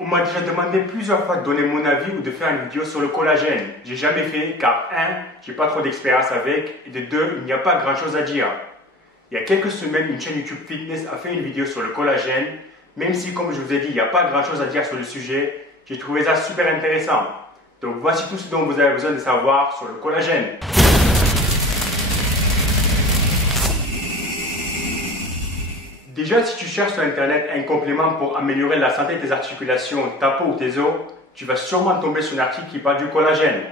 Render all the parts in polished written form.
On m'a déjà demandé plusieurs fois de donner mon avis ou de faire une vidéo sur le collagène. J'ai jamais fait car 1. J'ai pas trop d'expérience avec et de 2. Il n'y a pas grand chose à dire. Il y a quelques semaines, une chaîne YouTube Fitness a fait une vidéo sur le collagène. Même si, comme je vous ai dit, il n'y a pas grand chose à dire sur le sujet, j'ai trouvé ça super intéressant. Donc voici tout ce dont vous avez besoin de savoir sur le collagène. Déjà, si tu cherches sur internet un complément pour améliorer la santé de tes articulations, ta peau ou tes os, tu vas sûrement tomber sur un article qui parle du collagène.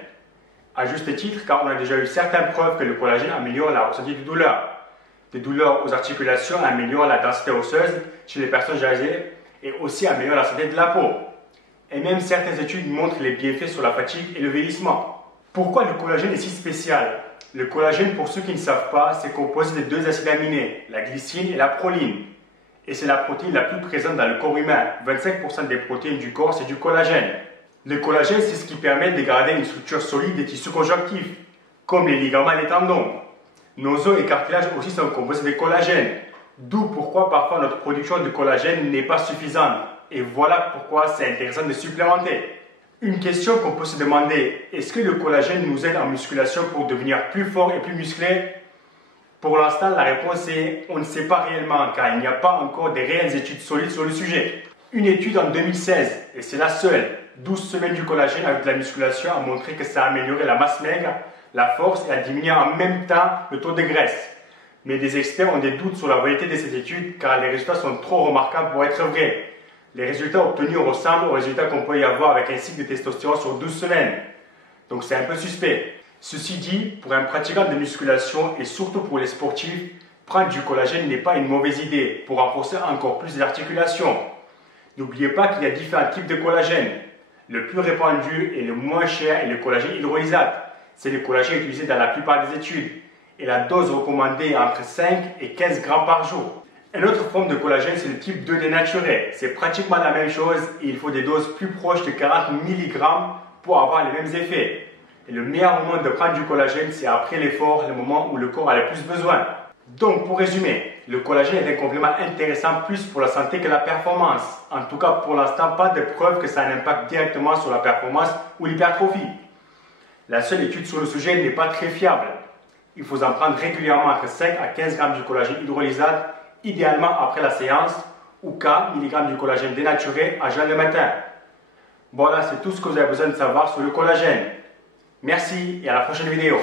À juste titre, car on a déjà eu certaines preuves que le collagène améliore la ressentie de douleurs. Des douleurs aux articulations améliorent la densité osseuse chez les personnes âgées et aussi améliorent la santé de la peau. Et même certaines études montrent les bienfaits sur la fatigue et le vieillissement. Pourquoi le collagène est si spécial? Le collagène, pour ceux qui ne savent pas, c'est composé de deux acides aminés, la glycine et la proline. Et c'est la protéine la plus présente dans le corps humain. 25% des protéines du corps, c'est du collagène. Le collagène, c'est ce qui permet de garder une structure solide des tissus conjonctifs, comme les ligaments et les tendons. Nos os et cartilages aussi sont composés de collagène. D'où pourquoi parfois notre production de collagène n'est pas suffisante. Et voilà pourquoi c'est intéressant de supplémenter. Une question qu'on peut se demander, est-ce que le collagène nous aide en musculation pour devenir plus fort et plus musclé? Pour l'instant, la réponse est on ne sait pas réellement car il n'y a pas encore de réelles études solides sur le sujet. Une étude en 2016, et c'est la seule, 12 semaines du collagène avec de la musculation a montré que ça a amélioré la masse maigre, la force et a diminué en même temps le taux de graisse. Mais des experts ont des doutes sur la vérité de cette étude car les résultats sont trop remarquables pour être vrais. Les résultats obtenus ressemblent aux résultats qu'on peut y avoir avec un cycle de testostérone sur 12 semaines. Donc c'est un peu suspect. Ceci dit, pour un pratiquant de musculation et surtout pour les sportifs, prendre du collagène n'est pas une mauvaise idée pour renforcer encore plus les articulations. N'oubliez pas qu'il y a différents types de collagène. Le plus répandu et le moins cher est le collagène hydrolysate. C'est le collagène utilisé dans la plupart des études. Et la dose recommandée est entre 5 et 15 grammes par jour. Une autre forme de collagène, c'est le type 2 dénaturé. C'est pratiquement la même chose et il faut des doses plus proches de 40 mg pour avoir les mêmes effets. Et le meilleur moment de prendre du collagène, c'est après l'effort, le moment où le corps a le plus besoin. Donc, pour résumer, le collagène est un complément intéressant plus pour la santé que la performance. En tout cas, pour l'instant, pas de preuve que ça a un impact directement sur la performance ou l'hypertrophie. La seule étude sur le sujet n'est pas très fiable. Il faut en prendre régulièrement entre 5 à 15 grammes du collagène hydrolysate, idéalement après la séance, ou 4 mg du collagène dénaturé à jeun le matin. Voilà, c'est tout ce que vous avez besoin de savoir sur le collagène. Merci et à la prochaine vidéo.